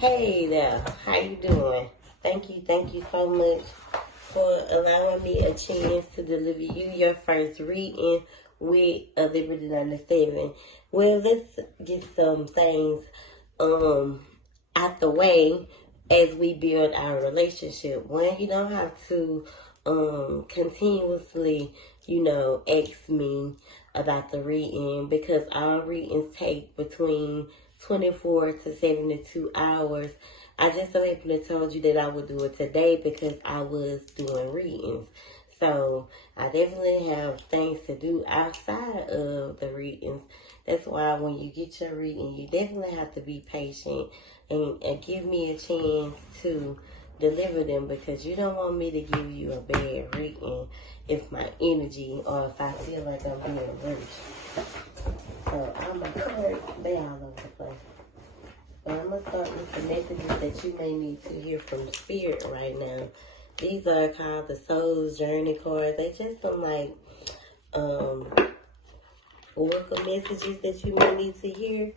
Hey there, how you doing? Thank you so much for allowing me a chance to deliver you your first reading with a Liberty Understanding. Well, let's get some things out the way as we build our relationship. One, you don't have to continuously, ask me about the reading, because our readings take between 24 to 72 hours. I just so happened to told you that I would do it today because I was doing readings. So I definitely have things to do outside of the readings. That's why when you get your reading, you definitely have to be patient and give me a chance to deliver them, because you don't want me to give you a bad reading if my energy or if I feel like I'm being rushed. So I'm a cards, they all over the place. But I'm going to start with the messages that you may need to hear from Spirit right now. These are called the Soul's Journey cards. They just some like oracle messages that you may need to hear.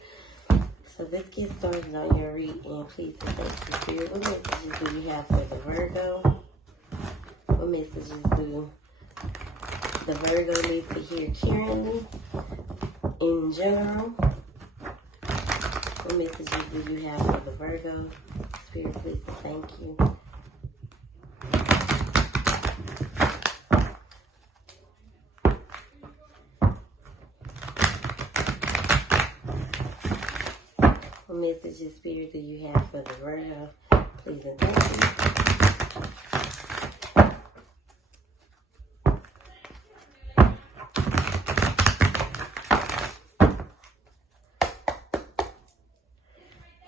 So let's get started on your reading. Please and thank you, Spirit. What messages do you have for the Virgo? What messages do the Virgo need to hear currently in general? What messages do you have for the Virgo? Spirit, please and thank you. What messages, Spirit, do you have for the Virgo? Please and thank you.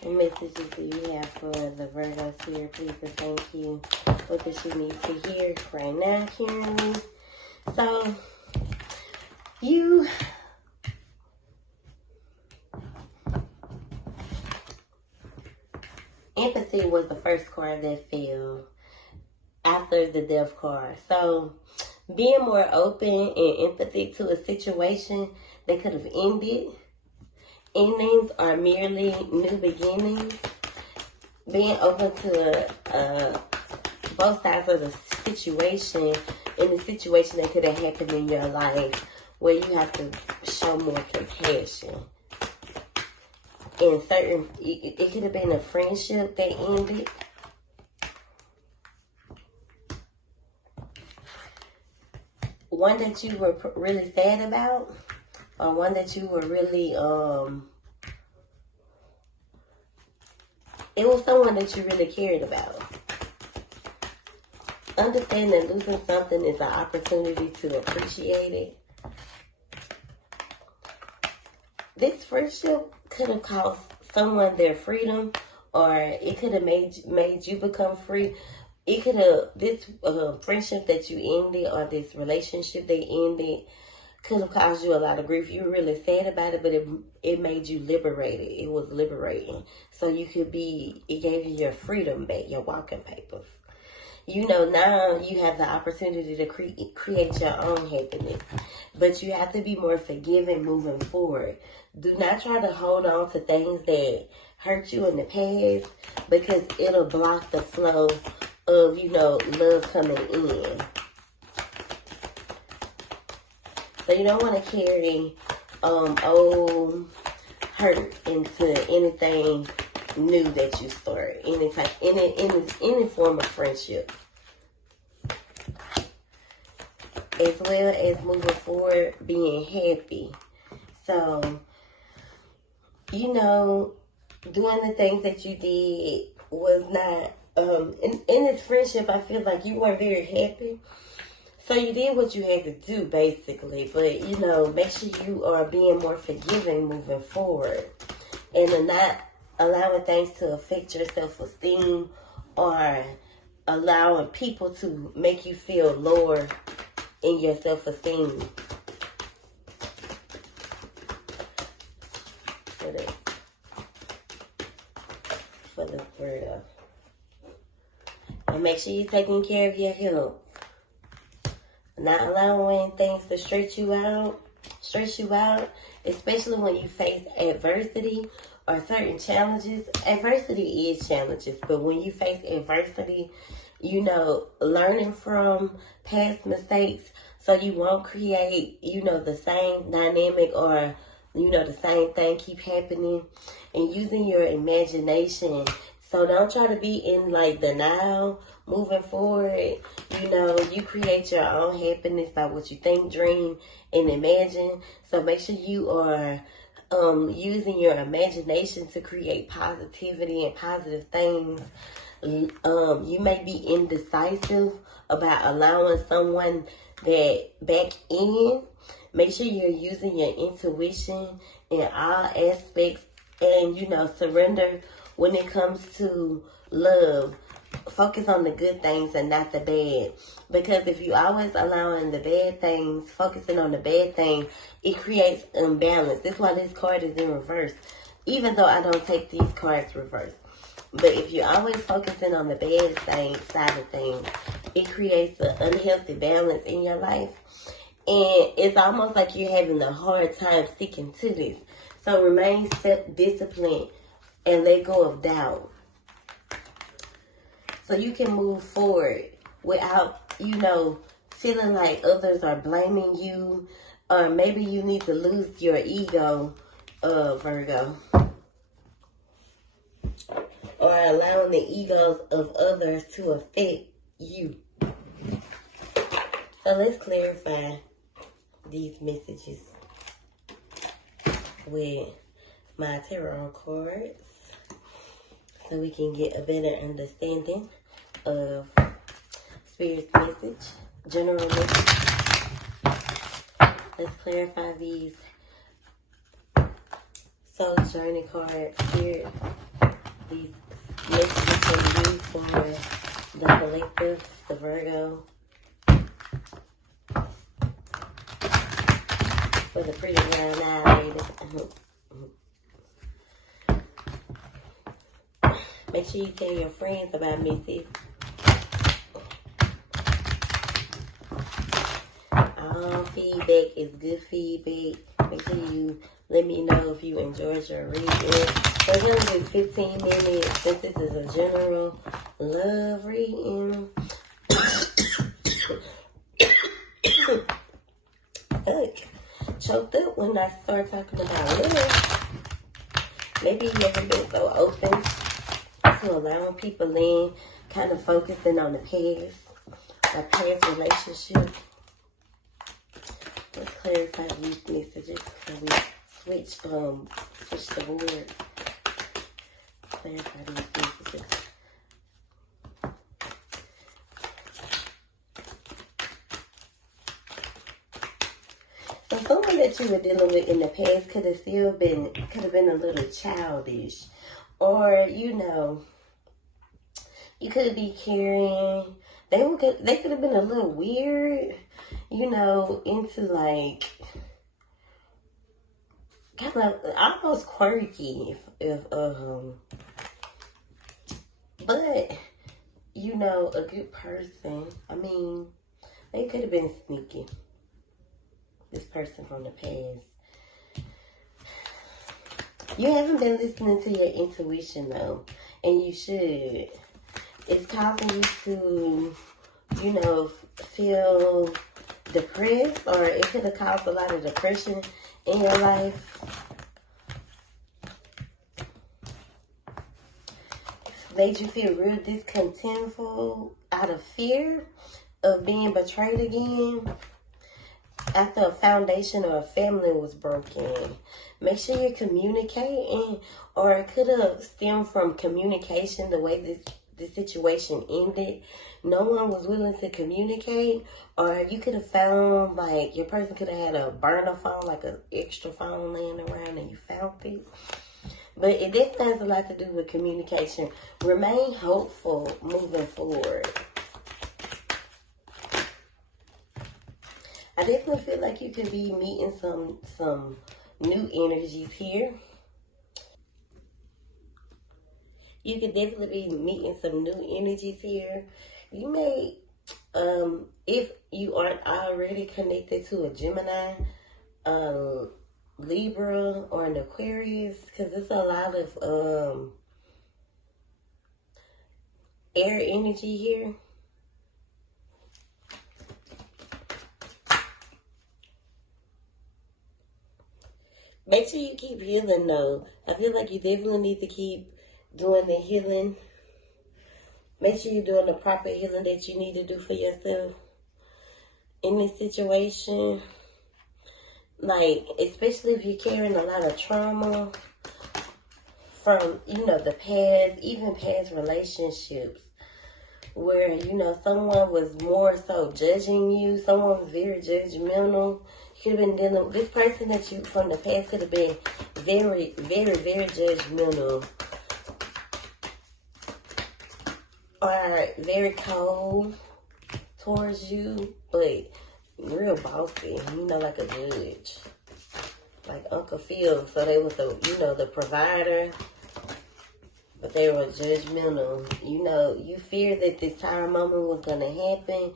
What messages do you have for the Virgo, Spirit, please and thank you. What does she need to hear right now, currently? So, Empathy was the first card that fell after the Death card. So, being more open and empathetic to a situation that could have ended. Endings are merely new beginnings. Being open to both sides of the situation, in the situation that could have happened in your life, where you have to show more compassion. In certain, it could have been a friendship that ended. One that you were really sad about, or one that you were really, it was someone that you really cared about. Understand that losing something is an opportunity to appreciate it. This friendship could have cost someone their freedom, or it could have made you become free. It could have, this friendship that you ended, or this relationship that ended, could have caused you a lot of grief. You were really sad about it, but it made you liberated. It was liberating. So you could be, it gave you your freedom back, your walking papers. Now you have the opportunity to create your own happiness. But you have to be more forgiving moving forward. Do not try to hold on to things that hurt you in the past, because it'll block the flow of, love coming in. So you don't want to carry old hurt into anything new that you start, any form of friendship, as well as moving forward, being happy. So, doing the things that you did was not, in this friendship, I feel like you weren't very happy. So you did what you had to do, basically. But, make sure you are being more forgiving moving forward, and not allowing things to affect your self-esteem, or allowing people to make you feel lower in your self-esteem. For the Virgo. And make sure you're taking care of your health. Not allowing things to stress you out, especially when you face adversity, or certain challenges. Adversity is challenges, but when you face adversity, you know, learning from past mistakes so you won't create, you know, the same dynamic or, you know, the same thing keep happening, and using your imagination. So don't try to be in like the now. Moving forward, you know, you create your own happiness by what you think, dream, and imagine. So make sure you are using your imagination to create positivity and positive things. You may be indecisive about allowing someone that back in. Make sure you're using your intuition in all aspects, and, you know, surrender when it comes to love. Focus on the good things and not the bad. Because if you always allowing the bad things, focusing on the bad things, it creates imbalance. That's why this card is in reverse. Even though I don't take these cards reverse. But if you're always focusing on the bad side of things, it creates an unhealthy balance in your life. And it's almost like you're having a hard time sticking to this. So remain self-disciplined and let go of doubt. So you can move forward without, you know, feeling like others are blaming you. Or maybe you need to lose your ego, Virgo. Or allowing the egos of others to affect you. So let's clarify these messages with my tarot cards, so we can get a better understanding of Spirit's message, general message. Let's clarify these Soul Journey cards, Spirit. These messages from you for the collective, the Virgo. For the pretty brown-eyed lady. Make sure you tell your friends about me, sis. All feedback is good feedback. Make sure you let me know if you enjoyed your reading. We're going to do 15 minutes since this is a general love reading. Choked up when I start talking about love. Maybe you haven't been so open to allowing people in, kind of focusing on the past, our past relationship. Let's clarify these messages so we switch the board. Clarify these messages. So someone that you were dealing with in the past could have been a little childish, or, you know, you could be carrying. They could have been a little weird, you know, into like kind of almost quirky, but, you know, a good person. I mean, they could have been sneaky. This person from the past. You haven't been listening to your intuition though, and you should. It's causing you to, you know, feel depressed, or it could have caused a lot of depression in your life. Made you feel real discontentful out of fear of being betrayed again. After a foundation or a family was broken. Make sure you're communicating, or it could have stemmed from communication, the way this situation ended. No one was willing to communicate, or you could have found, like, your person could have had a burner phone, like an extra phone laying around, and you found it. But it definitely has a lot to do with communication. Remain hopeful moving forward. I definitely feel like you could be meeting some new energies here. You could definitely be meeting some new energies here. You may, if you aren't already connected to a Gemini, Libra or an Aquarius, because it's a lot of air energy here. Make sure you keep healing though. I feel like you definitely need to keep doing the healing. Make sure you're doing the proper healing that you need to do for yourself in this situation. Like, especially if you're carrying a lot of trauma from, the past, even past relationships, where, someone was more so judging you, someone was very judgmental. You could have been dealing, this person that you, from the past could have been very, very, very judgmental. Or very cold towards you, but real bossy, like a judge. Like Uncle Phil. So they was the provider, but they were judgmental. You feared that this time moment was gonna happen.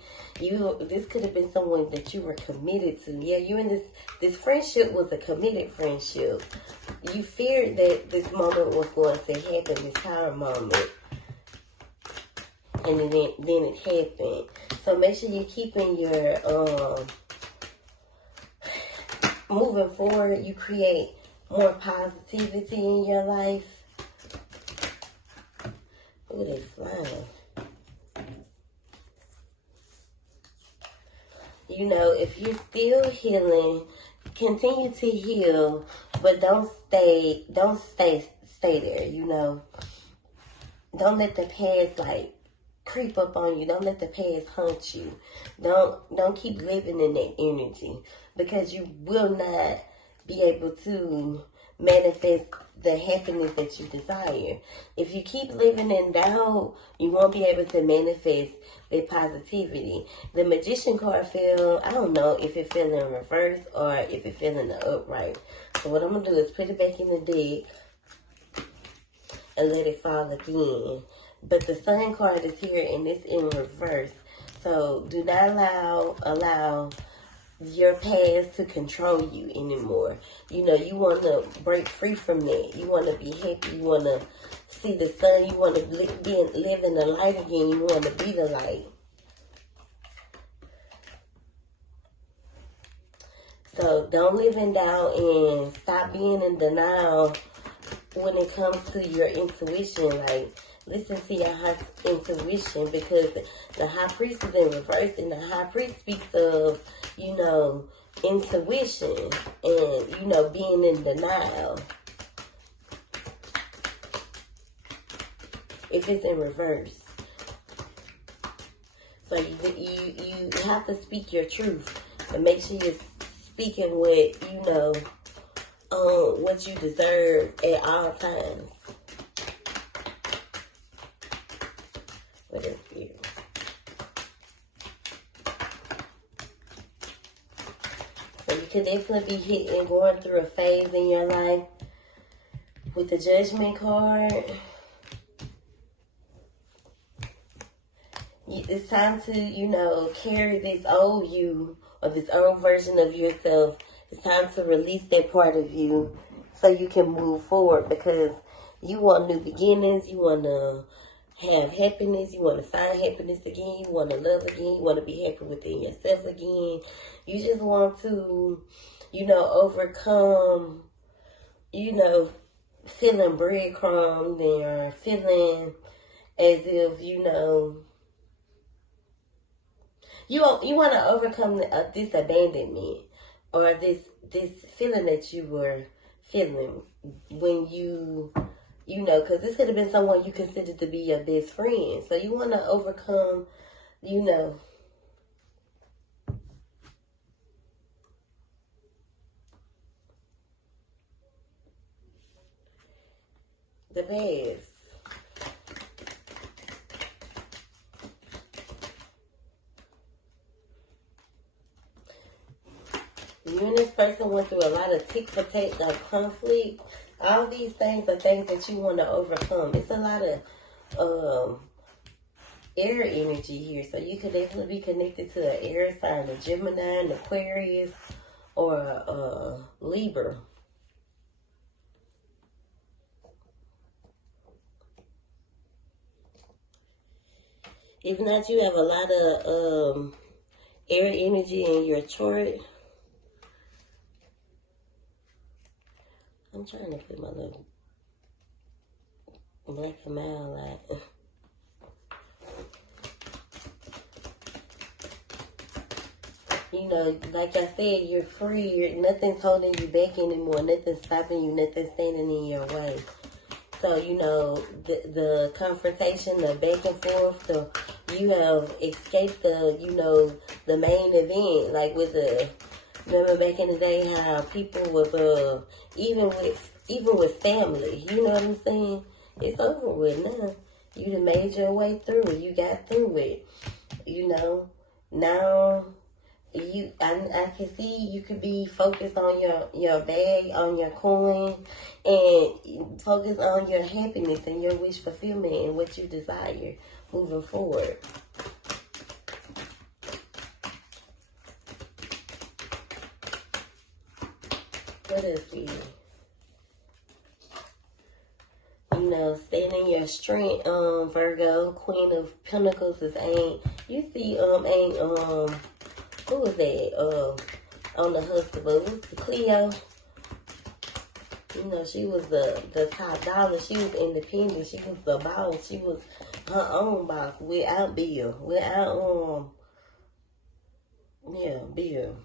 This could have been someone that you were committed to. Yeah, you and this friendship was a committed friendship. You feared that this moment was going to happen, this time moment. And then it happened. So make sure you're keeping your moving forward. You create more positivity in your life. Look at this flying. If you're still healing, continue to heal, but don't stay there. Don't let the past creep up on you. Don't let the past haunt you. Don't keep living in that energy, because you will not be able to manifest the happiness that you desire. If you keep living in doubt, you won't be able to manifest the positivity. The Magician card fell, I don't know if it fell in reverse or if it fell in the upright. So what I'm going to do is put it back in the deck and let it fall again. But the Sun card is here and it's in reverse. So do not allow your past to control you anymore. You want to break free from that. You want to be happy. You want to see the sun. You want to live in the light again. You want to be the light. So don't live in doubt and stop being in denial when it comes to your intuition. Listen to your heart's intuition, because the High Priest is in reverse, and the High Priest speaks of, intuition and, being in denial. If it's in reverse. So you have to speak your truth and make sure you're speaking what, what you deserve at all times. What is here? So you could definitely be going through a phase in your life with the Judgment card. It's time to, carry this old you or this old version of yourself. It's time to release that part of you so you can move forward, because you want new beginnings. You want to have happiness. You want to find happiness again. You want to love again. You want to be happy within yourself again. You just want to, overcome, feeling breadcrumbed or feeling as if, you want to overcome this abandonment or this feeling that you were feeling when because this could have been someone you considered to be your best friend. So you want to overcome, the past. You and this person went through a lot of tick-for-tat conflict. All these things are things that you want to overcome. It's a lot of air energy here. So you could definitely be connected to an air sign, a Gemini, an Aquarius, or a Libra. If not, you have a lot of air energy in your chart. I'm trying to put my little black mile out. You know, like I said, you're free. Nothing's holding you back anymore. Nothing's stopping you. Nothing's standing in your way. So, you know, the confrontation, the back and forth, you have escaped the main event. Like remember back in the day how people was, even with family, you know what I'm saying? It's over with now. You done made your way through it. You got through it. You know, now I can see you could be focused on your bag, on your coin, and focus on your happiness and your wish fulfillment and what you desire moving forward. What else for you? You know, stand in your strength, Virgo. Queen of Pentacles is ain't. You see, who was that? On the hustle, but it was Cleo. You know, she was the top dollar. She was independent. She was the boss. She was her own boss without Bill. Without Bill.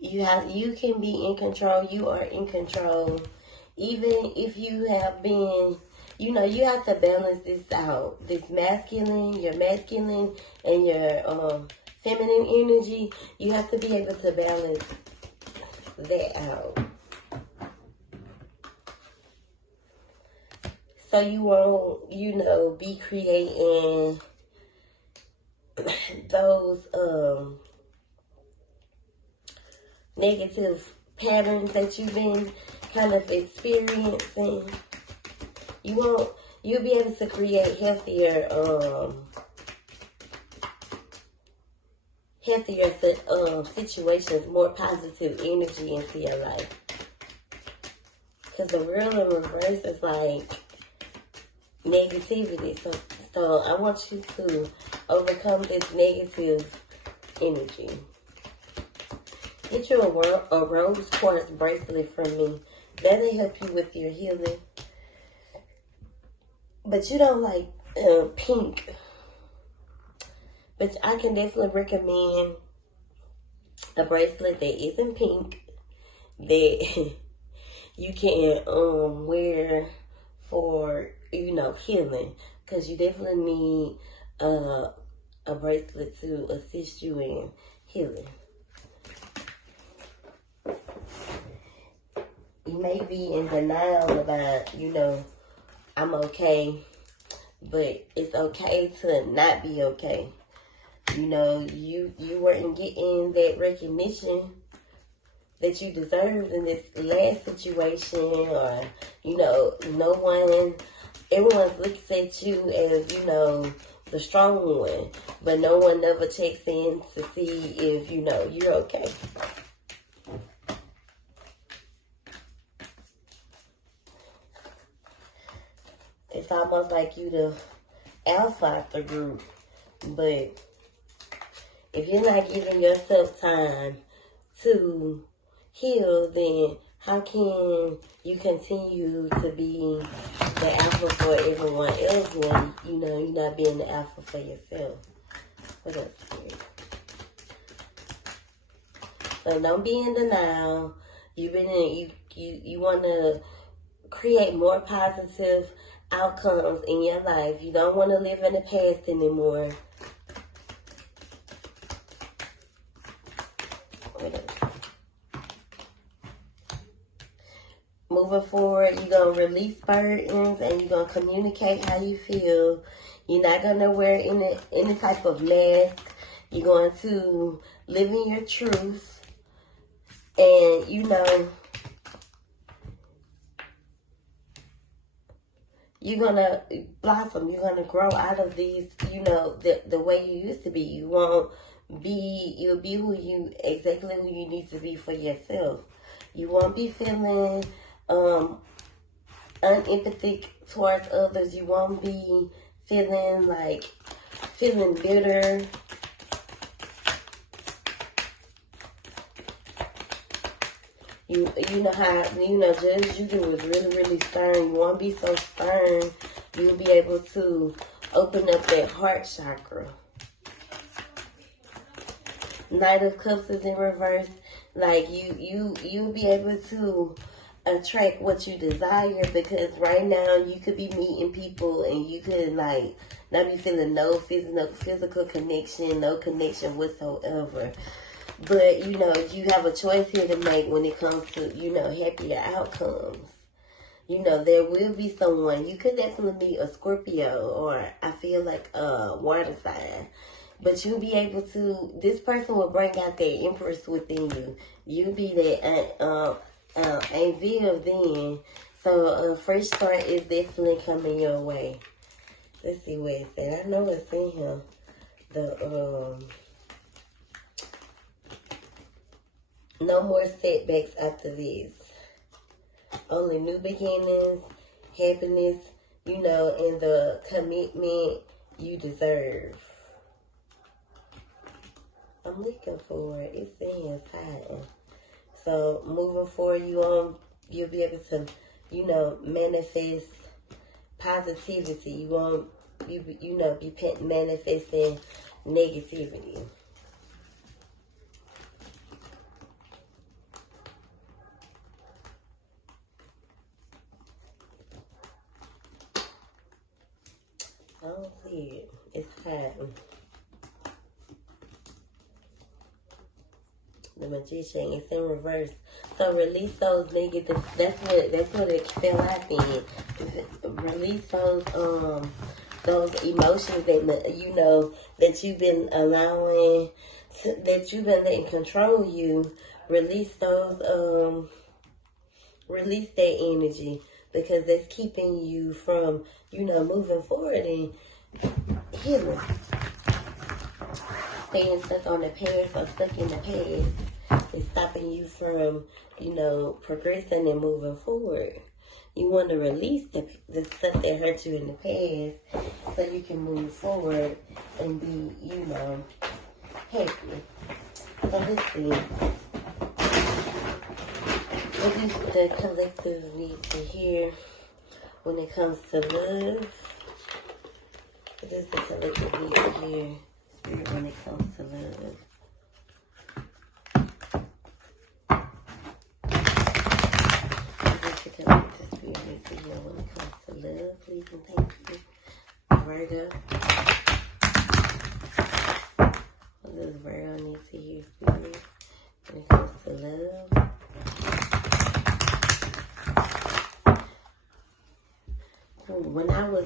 You can be in control. You are in control. Even if you have been, you know, you have to balance this out. Your masculine and your feminine energy, you have to be able to balance that out. So you won't, you know, be creating those negative patterns that you've been kind of experiencing. You'll be able to create healthier situations, more positive energy into your life. Because the real in reverse is like negativity. So I want you to overcome this negative energy. Get you a rose quartz bracelet from me. That'll help you with your healing. But you don't like pink. But I can definitely recommend a bracelet that isn't pink that you can wear for, you know, healing. Because you definitely need a bracelet to assist you in healing. You may be in denial about, you know, I'm okay, but it's okay to not be okay. You know, you weren't getting that recognition that you deserved in this last situation, or, you know, everyone looks at you as, you know, the strong one, but no one never checks in to see if, you know, you're okay. It's almost like you the alpha of the group. But if you're not giving yourself time to heal, then how can you continue to be the alpha for everyone else when, you know, you're not being the alpha for yourself? What else here? So don't be in denial. You want to create more positive outcomes in your life. You don't want to live in the past anymore. Moving forward, you're going to release burdens and you're going to communicate how you feel. You're not going to wear any type of mask. You're going to live in your truth. And, you know, you're going to blossom. You're going to grow out of these, you know, the way you used to be. You'll be exactly who you need to be for yourself. You won't be feeling unempathic towards others. You won't be feeling like feeling bitter. You know how, Judge Judy was really, really stern. You won't be so stern. You'll be able to open up that heart chakra. Knight of Cups is in reverse. Like, you'll be able to attract what you desire, because right now you could be meeting people and you could, like, not be feeling no physical connection, no connection whatsoever. But, you have a choice here to make when it comes to, happier outcomes. There will be someone. You could definitely be a Scorpio, or I feel like a water sign. But you'll be able to, this person will bring out that Empress within you. You'll be that Anvil then. So a fresh start is definitely coming your way. Let's see what it said. I know it's in here. No more setbacks after this. Only new beginnings, happiness, and the commitment you deserve. I'm looking for it. It's saying it's hiding. So moving forward, you'll be able to, manifest positivity. You won't, be manifesting negativity. I don't see it. It's hiding. The Magician is in reverse. So release those negative. That's what it fell out in. Release those emotions that you've been allowing, that you've been letting control you. Release those. Release that energy, because that's keeping you from moving forward and healing. Staying stuck on the past or stuck in the past is stopping you from, progressing and moving forward. You want to release the stuff that hurt you in the past so you can move forward and be, happy. So let's see. What does the collective need to hear when it comes to love? What does the collective need to hear, Spirit, when it comes to love? What does the collective Spirit need to hear when it comes to love? Please and thank you. Virgo. What does Virgo need to hear, Spirit, when it comes to love?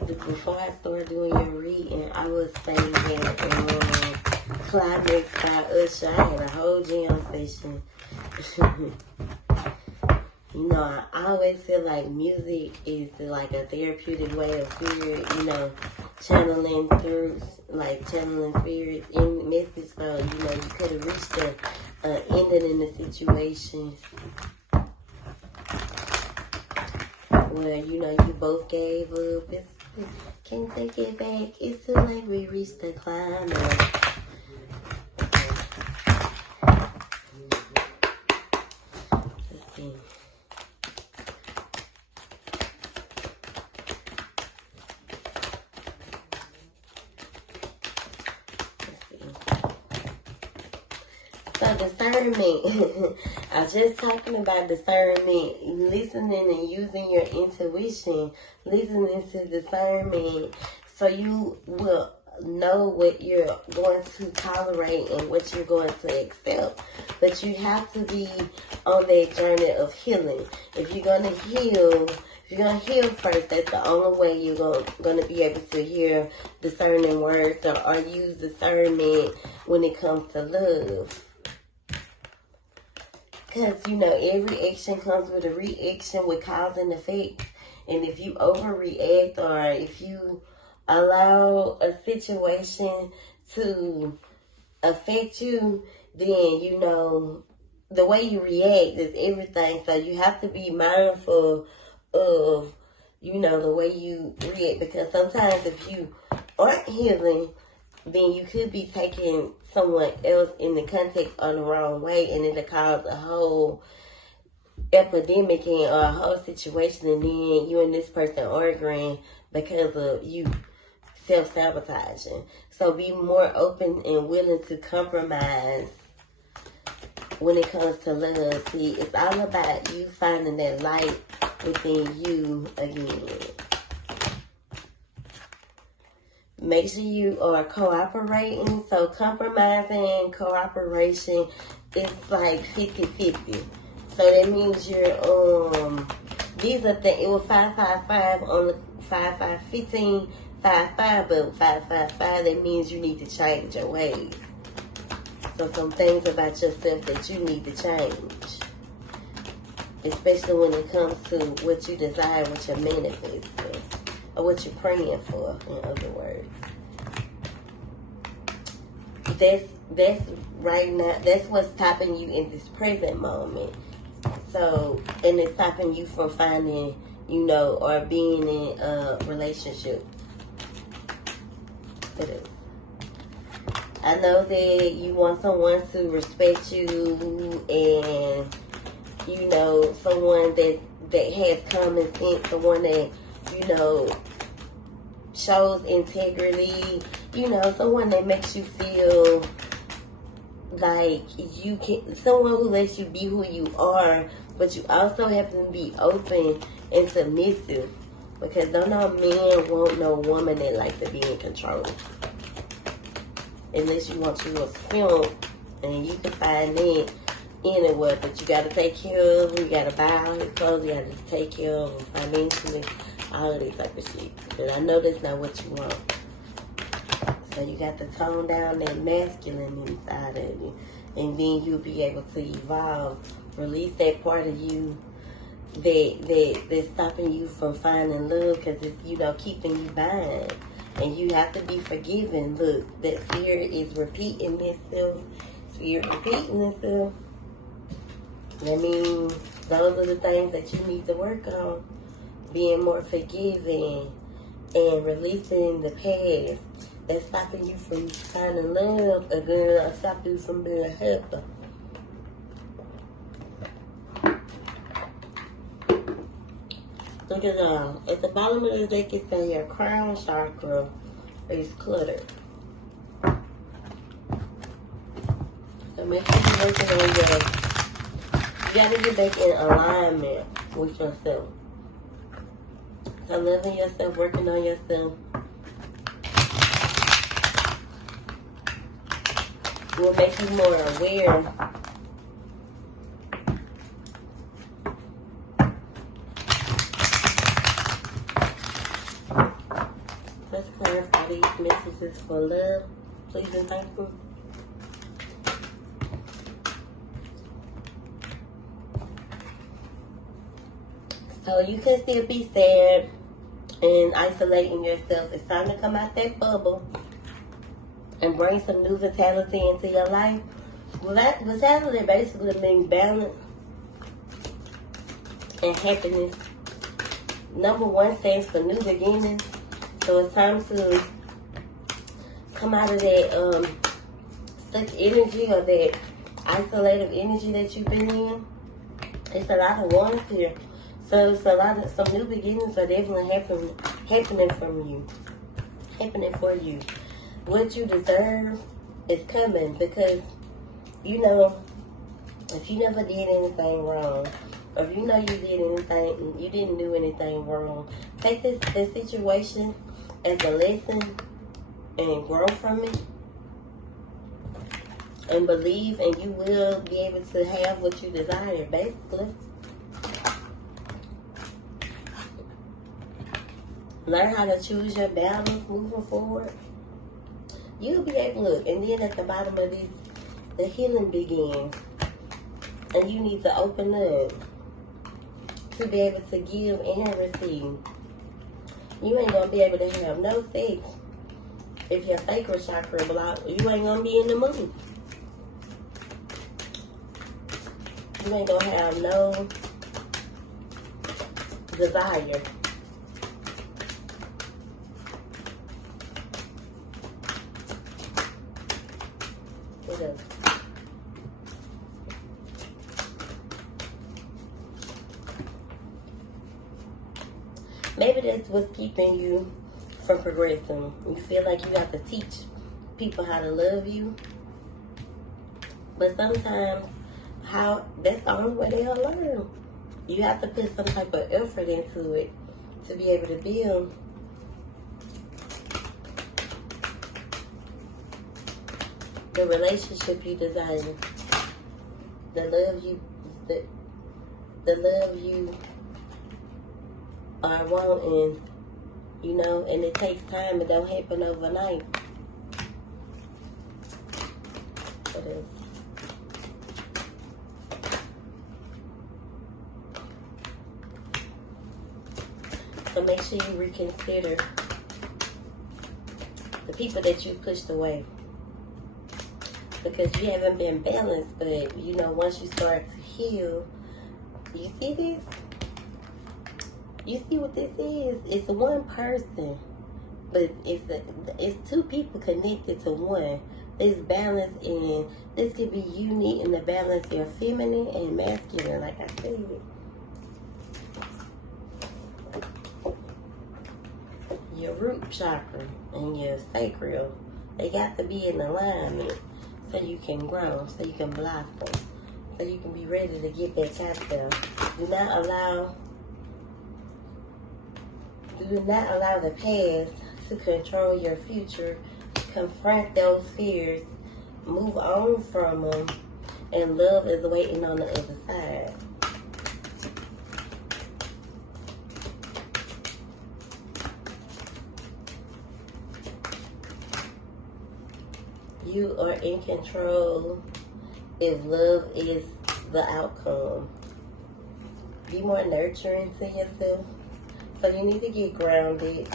Before I started doing your reading, I was saying Climax by Usher. I had a whole jam session. I always feel like music is like a therapeutic way of spirit, channeling spirits in message. So, you could have reached an ending in the situation where, you both gave up. Can't take it back. It's too late. We reached the climax. Let's see. So discernment. I was just talking about discernment, listening and using your intuition, listening to discernment, so you will know what you're going to tolerate and what you're going to accept. But you have to be on that journey of healing. If you're going to heal first, that's the only way you're going to be able to hear discerning words or use discernment when it comes to love. Because, every action comes with a reaction with cause and effect. And if you overreact or if you allow a situation to affect you, then, the way you react is everything. So you have to be mindful of, the way you react. Because sometimes if you aren't healing, then you could be taking someone else in the context on the wrong way, and it'll cause a whole epidemic or a whole situation, and then you and this person arguing because of you self-sabotaging. So be more open and willing to compromise when it comes to love. See, it's all about you finding that light within you again. Make sure you are cooperating. So compromising, cooperation, it's like 50-50. So that means you're, these are things, it was 5-5-5 on the 5-5-15, 5-5, but 5-5-5, that means you need to change your ways. So some things about yourself that you need to change. Especially when it comes to what you desire, what you're manifesting, or what you're praying for, in other words. That's right now, that's what's stopping you in this present moment. So, and it's stopping you from finding, or being in a relationship. I know that you want someone to respect you and, someone that has common sense, someone that, shows integrity, someone that makes you feel like you can, someone who lets you be who you are, but you also have to be open and submissive, because don't no man want no woman that likes to be in control, unless you want you a simp, and you can find it anywhere, but you gotta take care of them, you gotta buy all his clothes, you gotta take care of them financially, all of this type of shit. But I know that's not what you want. So you got to tone down that masculine inside of you. And then you'll be able to evolve. Release that part of you that's stopping you from finding love, because it's, keeping you bound. And you have to be forgiven. Look, that spirit is repeating itself. That means those are the things that you need to work on. Being more forgiving and releasing the past. That's stopping you from finding love again, or stop you from being a helper. Look at that. At the bottom of the deck, it says your crown chakra is cluttered. So make sure you're working on you gotta get back in alignment with yourself. So loving yourself, working on yourself. Will make you more aware. Let's clarify these messages for love, please and thank you. So you can still be sad and isolating yourself. It's time to come out that bubble and bring some new vitality into your life. Well, that vitality basically means balance and happiness. Number 1 stands for new beginnings. So it's time to come out of that such energy, or that isolated energy that you've been in. It's a lot of wands here. So it's some new beginnings are definitely happening for you. What you deserve is coming, because if you never did anything wrong, or if you didn't do anything wrong, take this situation as a lesson and grow from it, and believe, and you will be able to have what you desire, basically. Learn how to choose your battles moving forward. You'll be able to look, and then at the bottom of this, the healing begins. And you need to open up to be able to give and receive. You ain't gonna be able to have no sex if your sacral chakra blocked. You ain't gonna be in the mood. You ain't gonna have no desire. What else? Maybe that's what's keeping you from progressing. You feel like you have to teach people how to love you. But sometimes that's the only way they'll learn. You have to put some type of effort into it to be able to build. The relationship you desire. The love you are wanting, you know, and it takes time. It don't happen overnight. What else? So make sure you reconsider the people that you pushed away. Because you haven't been balanced, but you know, once you start to heal, you see this? You see what this is? It's one person, but it's two people connected to one. This balance, and this could be you needing to balance your feminine and masculine, like I said. Your root chakra and your sacral, they got to be in alignment so you can grow, so you can blossom, so you can be ready to get back out there. Do not allow the past to control your future. Confront those fears, move on from them, and love is waiting on the other side. You are in control if love is the outcome. Be more nurturing to yourself. So you need to get grounded.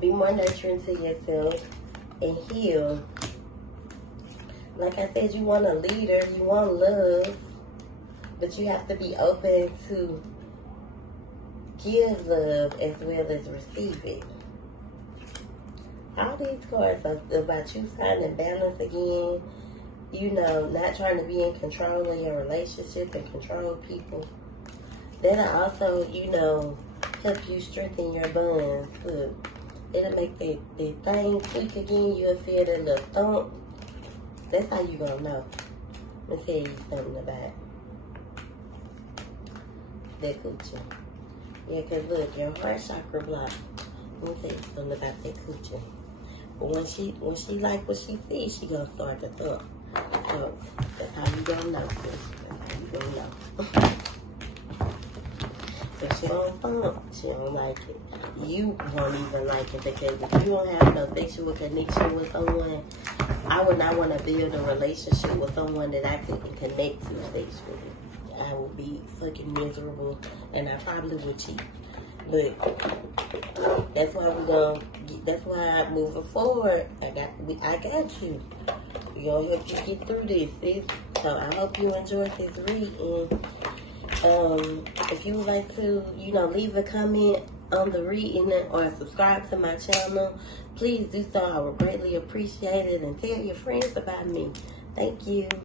Be more nurturing to yourself and heal. Like I said, you want a leader, you want love, but you have to be open to give love as well as receive it. All these cards are about you finding balance again. You know, not trying to be in control of your relationship and control people. That'll also, you know, help you strengthen your bonds. Look, it'll make the thing tweak again. You'll feel that little thump. That's how you gonna know. Let me tell you something about that coochie. Yeah, because look, your heart chakra blocked. Let me tell you something about that coochie. But when she like what she sees, she gonna start to thump. So that's how you gonna know. That's how you gonna know. If she don't thump, she don't like it. You won't even like it, because if you don't have no sexual connection with someone, I would not want to build a relationship with someone that I couldn't connect to sexually. I would be fucking miserable, and I probably would cheat. But that's why that's why moving forward, I got you. We're gonna help you get through this, sis. So I hope you enjoyed this reading. If you would like to, you know, leave a comment on the reading or subscribe to my channel, please do so. I would greatly appreciate it, and tell your friends about me. Thank you.